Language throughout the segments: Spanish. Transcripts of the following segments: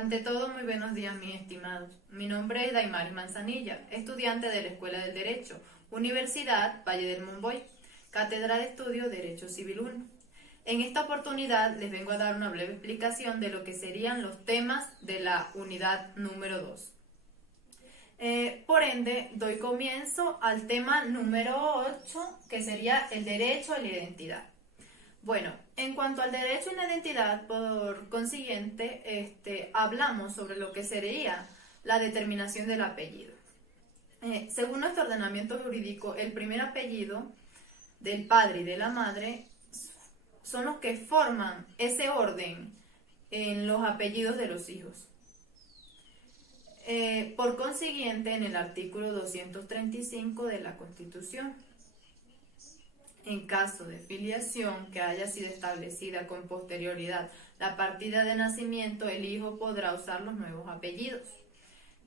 Ante todo, muy buenos días, mis estimados. Mi nombre es Daimaris Manzanilla, estudiante de la Escuela del Derecho, Universidad Valle del Monboy, Cátedra de Estudio Derecho Civil 1. En esta oportunidad les vengo a dar una breve explicación de lo que serían los temas de la unidad número 2. Por ende, doy comienzo al tema número 8, que sería el derecho a la identidad. Bueno, en cuanto al derecho a una identidad, por consiguiente, hablamos sobre lo que sería la determinación del apellido. Según nuestro ordenamiento jurídico, el primer apellido del padre y de la madre son los que forman ese orden en los apellidos de los hijos. Por consiguiente, en el artículo 235 de la Constitución, en caso de filiación que haya sido establecida con posterioridad la partida de nacimiento, el hijo podrá usar los nuevos apellidos.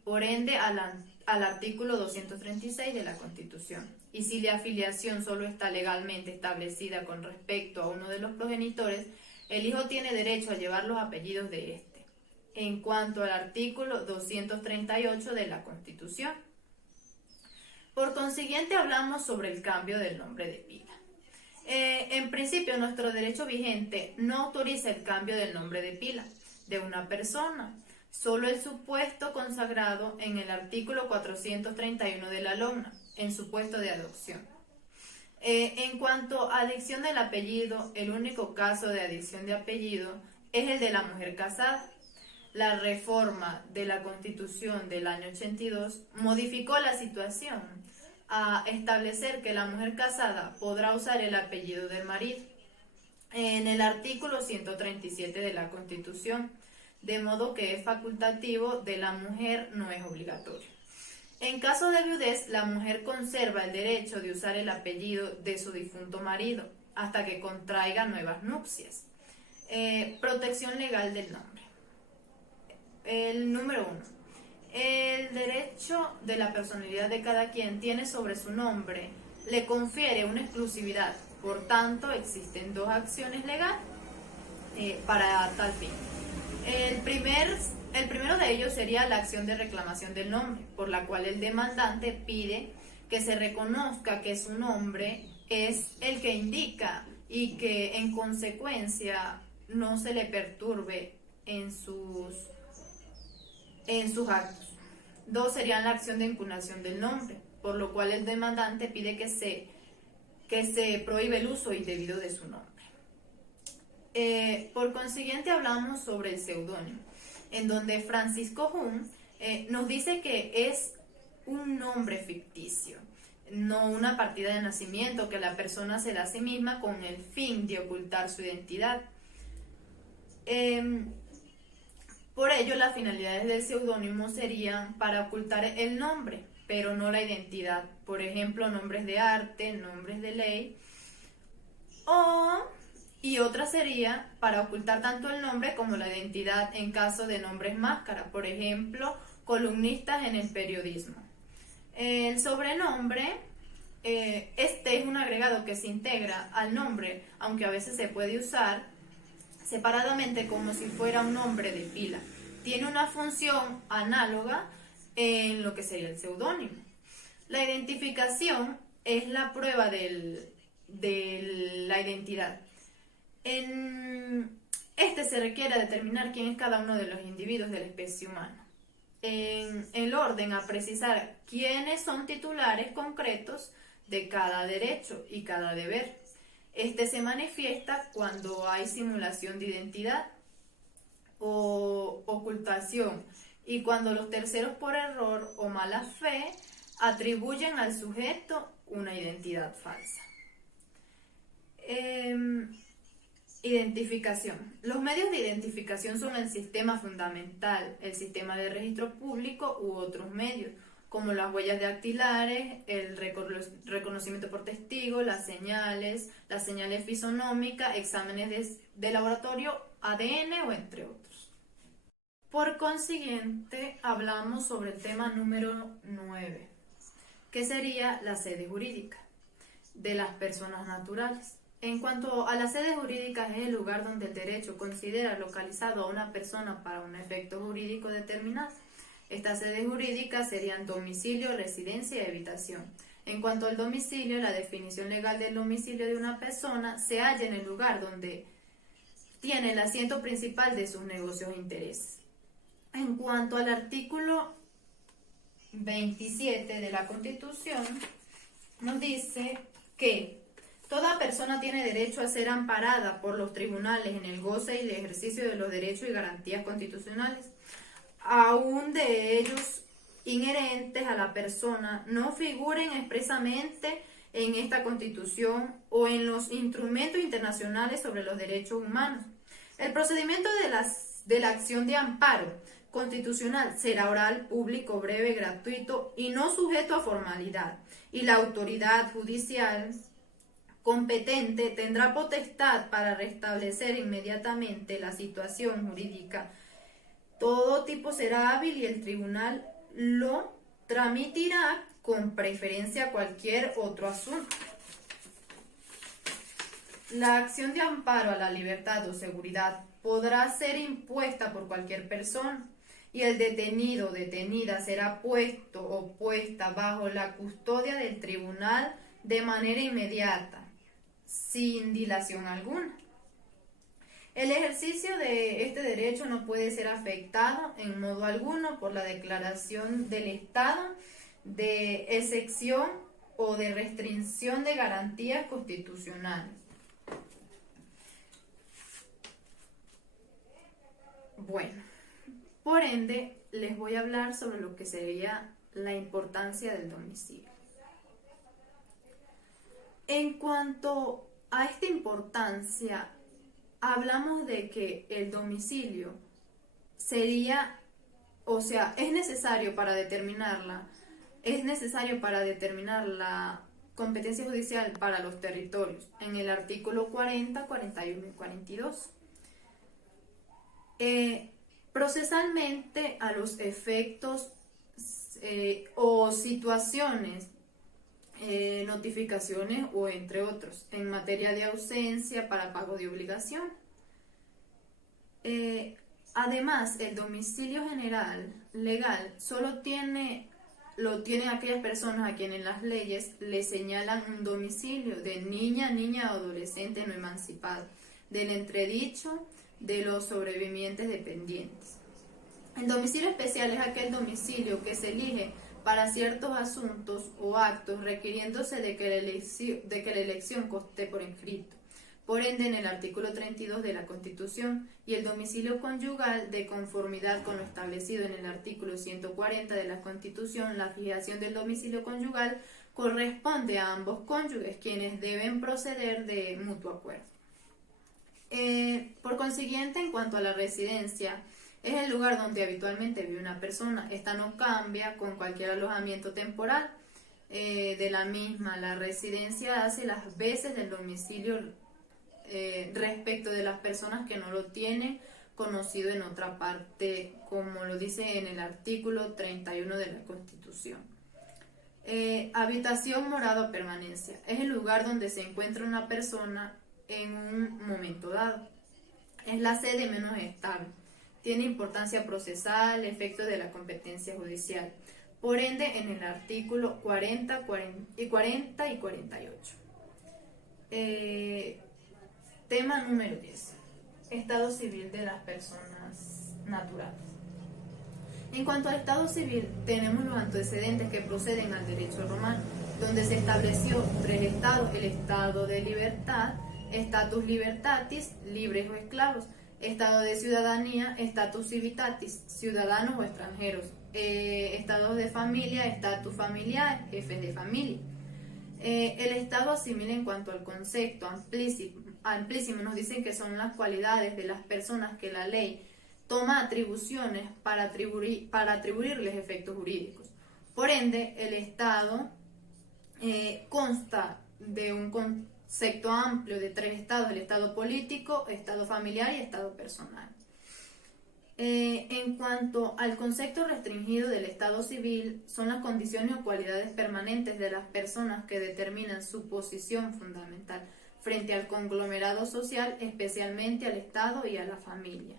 Por ende, al artículo 236 de la Constitución. Y si la filiación solo está legalmente establecida con respecto a uno de los progenitores, el hijo tiene derecho a llevar los apellidos de éste. En cuanto al artículo 238 de la Constitución. Por consiguiente, hablamos sobre el cambio del nombre de pila. En principio, nuestro derecho vigente no autoriza el cambio del nombre de pila de una persona, solo el supuesto consagrado en el artículo 431 de la LOGNA, en supuesto de adopción. En cuanto a adicción del apellido, el único caso de adicción de apellido es el de la mujer casada. La reforma de la Constitución del año 82 modificó la situación a establecer que la mujer casada podrá usar el apellido del marido en el artículo 137 de la Constitución, de modo que es facultativo, de la mujer no es obligatorio. En caso de viudez, la mujer conserva el derecho de usar el apellido de su difunto marido hasta que contraiga nuevas nupcias. Protección legal del nombre. El número 1. El derecho de la personalidad de cada quien tiene sobre su nombre, le confiere una exclusividad. Por tanto, existen dos acciones legales para tal fin. El primero de ellos sería la acción de reclamación del nombre, por la cual el demandante pide que se reconozca que su nombre es el que indica y que en consecuencia no se le perturbe en sus actos. Dos serían la acción de impugnación del nombre, por lo cual el demandante pide que se prohíbe el uso indebido de su nombre. Por consiguiente, hablamos sobre el seudónimo, en donde Francisco Jun nos dice que es un nombre ficticio, no una partida de nacimiento que la persona se da a sí misma con el fin de ocultar su identidad. Por ello, las finalidades del seudónimo serían para ocultar el nombre, pero no la identidad. Por ejemplo, nombres de arte, nombres de ley. Y otra sería para ocultar tanto el nombre como la identidad en caso de nombres máscara. Por ejemplo, columnistas en el periodismo. El sobrenombre, este es un agregado que se integra al nombre, aunque a veces se puede usar separadamente como si fuera un nombre de pila. Tiene una función análoga en lo que sería el seudónimo. La identificación es la prueba de la identidad. En este se requiere determinar quién es cada uno de los individuos de la especie humana. En el orden a precisar quiénes son titulares concretos de cada derecho y cada deber. Este se manifiesta cuando hay simulación de identidad o ocultación y cuando los terceros por error o mala fe atribuyen al sujeto una identidad falsa. Identificación. Los medios de identificación son el sistema fundamental, el sistema de registro público u otros medios, como las huellas dactilares, el reconocimiento por testigo, las señales fisonómicas, exámenes de laboratorio, ADN o entre otros. Por consiguiente, hablamos sobre el tema número 9, que sería la sede jurídica de las personas naturales. En cuanto a las sedes jurídicas, es el lugar donde el derecho considera localizado a una persona para un efecto jurídico determinado. Estas sedes jurídicas serían domicilio, residencia y habitación. En cuanto al domicilio, la definición legal del domicilio de una persona se halla en el lugar donde tiene el asiento principal de sus negocios e intereses. En cuanto al artículo 27 de la Constitución, nos dice que toda persona tiene derecho a ser amparada por los tribunales en el goce y el ejercicio de los derechos y garantías constitucionales, aun de ellos inherentes a la persona, no figuren expresamente en esta Constitución o en los instrumentos internacionales sobre los derechos humanos. El procedimiento de la acción de amparo constitucional será oral, público, breve, gratuito y no sujeto a formalidad, y la autoridad judicial competente tendrá potestad para restablecer inmediatamente la situación jurídica. Todo tipo será hábil y el tribunal lo tramitirá con preferencia a cualquier otro asunto. La acción de amparo a la libertad o seguridad podrá ser impuesta por cualquier persona y el detenido o detenida será puesto o puesta bajo la custodia del tribunal de manera inmediata, sin dilación alguna. El ejercicio de este derecho no puede ser afectado en modo alguno por la declaración del estado de excepción o de restricción de garantías constitucionales. Bueno, por ende, les voy a hablar sobre lo que sería la importancia del domicilio. En cuanto a esta importancia, hablamos de que el domicilio sería, es necesario para determinar la competencia judicial para los territorios, en el artículo 40, 41 y 42. Procesalmente, a los efectos o situaciones, notificaciones o entre otros, en materia de ausencia para pago de obligación. Además, el domicilio general legal lo tienen aquellas personas a quienes las leyes le señalan un domicilio de niña o adolescente no emancipado, del entredicho de los sobrevivientes dependientes. El domicilio especial es aquel domicilio que se elige para ciertos asuntos o actos, requiriéndose de que la elección conste por escrito. Por ende, en el artículo 32 de la Constitución, y el domicilio conyugal, de conformidad con lo establecido en el artículo 140 de la Constitución, la fijación del domicilio conyugal corresponde a ambos cónyuges, quienes deben proceder de mutuo acuerdo. Por consiguiente, en cuanto a la residencia, es el lugar donde habitualmente vive una persona. Esta no cambia con cualquier alojamiento temporal de la misma. La residencia hace las veces del domicilio respecto de las personas que no lo tienen conocido en otra parte, como lo dice en el artículo 31 de la Constitución. Habitación, morada o permanencia. Es el lugar donde se encuentra una persona en un momento dado. Es la sede menos estable. Tiene importancia procesal, efecto de la competencia judicial. Por ende, en el artículo 40 y 48. Tema número 10. Estado civil de las personas naturales. En cuanto al estado civil, tenemos los antecedentes que proceden al derecho romano, donde se estableció 3 estados: el estado de libertad, status libertatis, libres o esclavos; estado de ciudadanía, status civitatis, ciudadanos o extranjeros; estados de familia, status familiar, jefes de familia. El estado asimila en cuanto al concepto amplísimo, nos dicen que son las cualidades de las personas que la ley toma atribuciones para atribuirles efectos jurídicos. Por ende, el estado consta de un concepto amplio de 3 estados: el estado político, estado familiar y estado personal. En cuanto al concepto restringido del estado civil, son las condiciones o cualidades permanentes de las personas que determinan su posición fundamental frente al conglomerado social, especialmente al Estado y a la familia.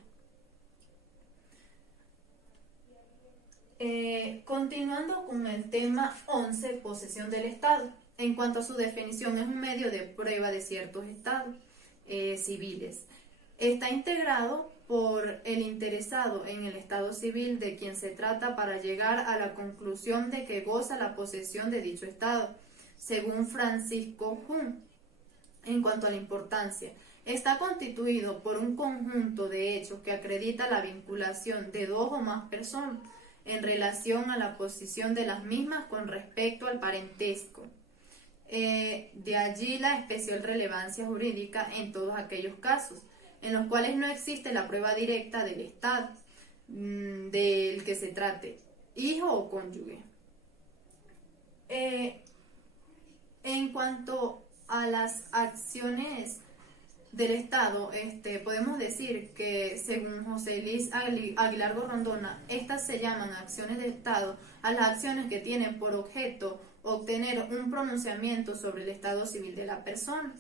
Continuando con el tema 11, posesión del Estado. En cuanto a su definición, es un medio de prueba de ciertos estados civiles. Está integrado por el interesado en el estado civil de quien se trata para llegar a la conclusión de que goza la posesión de dicho estado, según Francisco Jun. En cuanto a la importancia, está constituido por un conjunto de hechos que acredita la vinculación de dos o más personas en relación a la posición de las mismas con respecto al parentesco. De allí la especial relevancia jurídica en todos aquellos casos en los cuales no existe la prueba directa del estado del que se trate, hijo o cónyuge. En cuanto a las acciones del Estado, podemos decir que según José Luis Aguilar Gorrondona, estas se llaman acciones de Estado a las acciones que tienen por objeto obtener un pronunciamiento sobre el estado civil de la persona,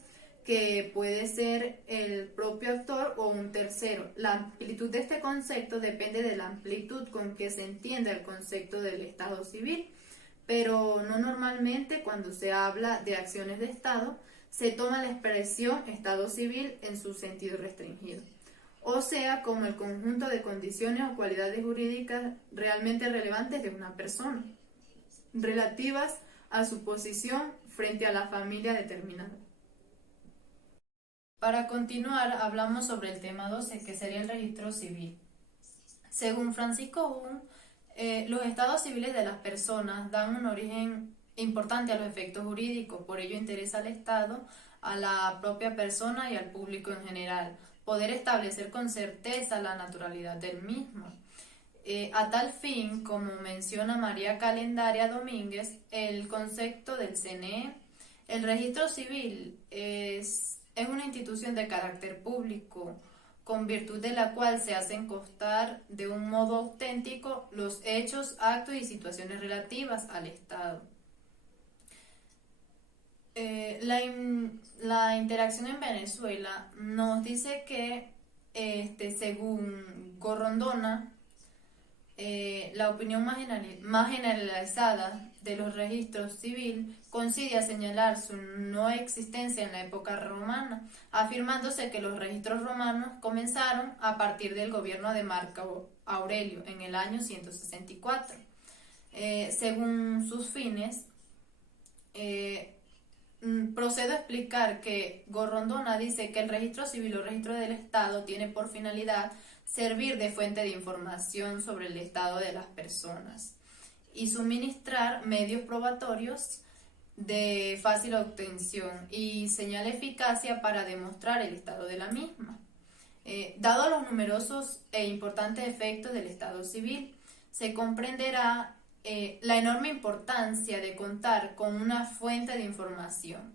que puede ser el propio actor o un tercero. La amplitud de este concepto depende de la amplitud con que se entiende el concepto del estado civil, pero no normalmente cuando se habla de acciones de Estado se toma la expresión estado civil en su sentido restringido, o sea, como el conjunto de condiciones o cualidades jurídicas realmente relevantes de una persona, relativas a su posición frente a la familia determinada. Para continuar, hablamos sobre el tema 12, que sería el registro civil. Según Francisco Jun, los estados civiles de las personas dan un origen importante a los efectos jurídicos, por ello interesa al Estado, a la propia persona y al público en general, poder establecer con certeza la naturalidad del mismo. A tal fin, como menciona María Calendaria Domínguez, el concepto del CNE, el registro civil es una institución de carácter público, con virtud de la cual se hacen constar de un modo auténtico los hechos, actos y situaciones relativas al Estado. La interacción en Venezuela nos dice que, según Gorrondona, la opinión más generalizada de los registros civil coincide a señalar su no existencia en la época romana, afirmándose que los registros romanos comenzaron a partir del gobierno de Marco Aurelio en el año 164. Según sus fines, procedo a explicar que Gorrondona dice que el registro civil o registro del Estado tiene por finalidad servir de fuente de información sobre el estado de las personas y suministrar medios probatorios de fácil obtención y señala eficacia para demostrar el estado de la misma. Dado los numerosos e importantes efectos del estado civil, se comprenderá la enorme importancia de contar con una fuente de información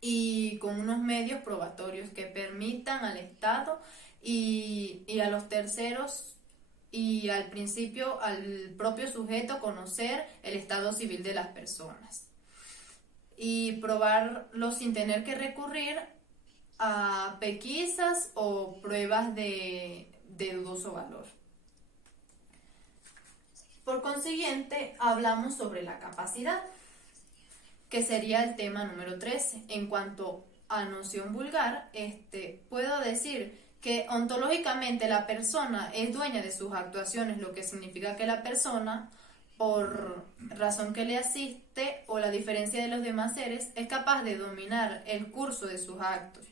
y con unos medios probatorios que permitan al Estado y a los terceros y al principio al propio sujeto conocer el estado civil de las personas y probarlo sin tener que recurrir a pesquisas o pruebas de dudoso valor. Por consiguiente, hablamos sobre la capacidad, que sería el tema número 13. En cuanto a noción vulgar, puedo decir que ontológicamente la persona es dueña de sus actuaciones, lo que significa que la persona, por razón que le asiste o la diferencia de los demás seres, es capaz de dominar el curso de sus actos.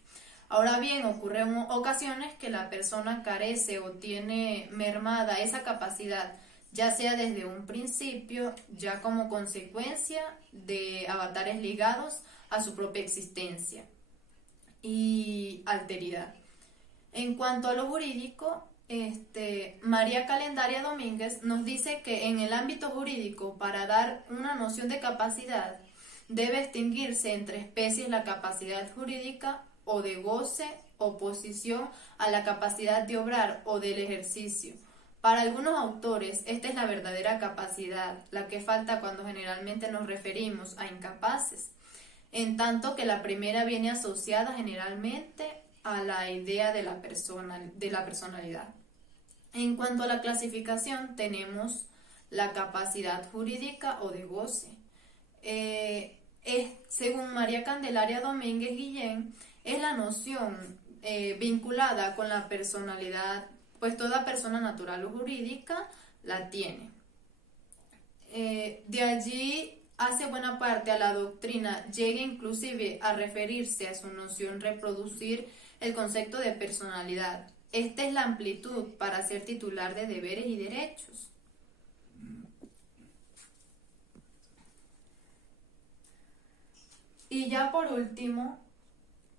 Ahora bien, ocurre en ocasiones que la persona carece o tiene mermada esa capacidad, ya sea desde un principio, ya como consecuencia de avatares ligados a su propia existencia y alteridad. En cuanto a lo jurídico, María Calendaria Domínguez nos dice que en el ámbito jurídico, para dar una noción de capacidad, debe extinguirse entre especies la capacidad jurídica o de goce o posición a la capacidad de obrar o del ejercicio. Para algunos autores, esta es la verdadera capacidad, la que falta cuando generalmente nos referimos a incapaces. en tanto que la primera viene asociada generalmente a la idea de la personalidad. En cuanto a la clasificación, tenemos la capacidad jurídica o de goce. Según María Candelaria Domínguez Guillén, es la noción vinculada con la personalidad, pues toda persona natural o jurídica la tiene. De allí hace buena parte a la doctrina, llega inclusive a referirse a su noción reproducir el concepto de personalidad. Esta es la amplitud para ser titular de deberes y derechos. Y ya por último,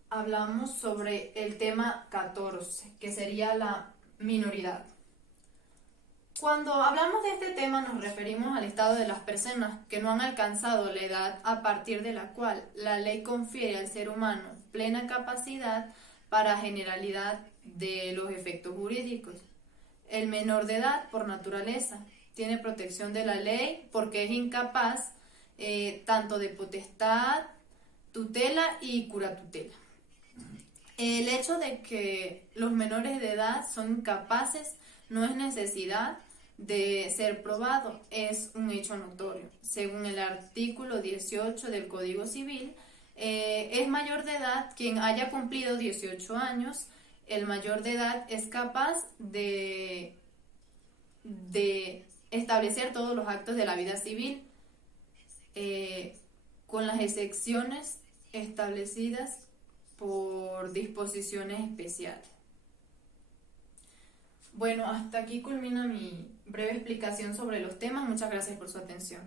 hablamos sobre el tema 14, que sería la minoridad. Cuando hablamos de este tema nos referimos al estado de las personas que no han alcanzado la edad a partir de la cual la ley confiere al ser humano plena capacidad para generalidad de los efectos jurídicos. El menor de edad, por naturaleza, tiene protección de la ley porque es incapaz tanto de potestad, tutela y curatutela. El hecho de que los menores de edad son incapaces no es necesidad de ser probado, es un hecho notorio. Según el artículo 18 del Código Civil, es mayor de edad quien haya cumplido 18 años. El mayor de edad es capaz de establecer todos los actos de la vida civil, con las excepciones establecidas por disposiciones especiales. Bueno, hasta aquí culmina mi breve explicación sobre los temas. Muchas gracias por su atención.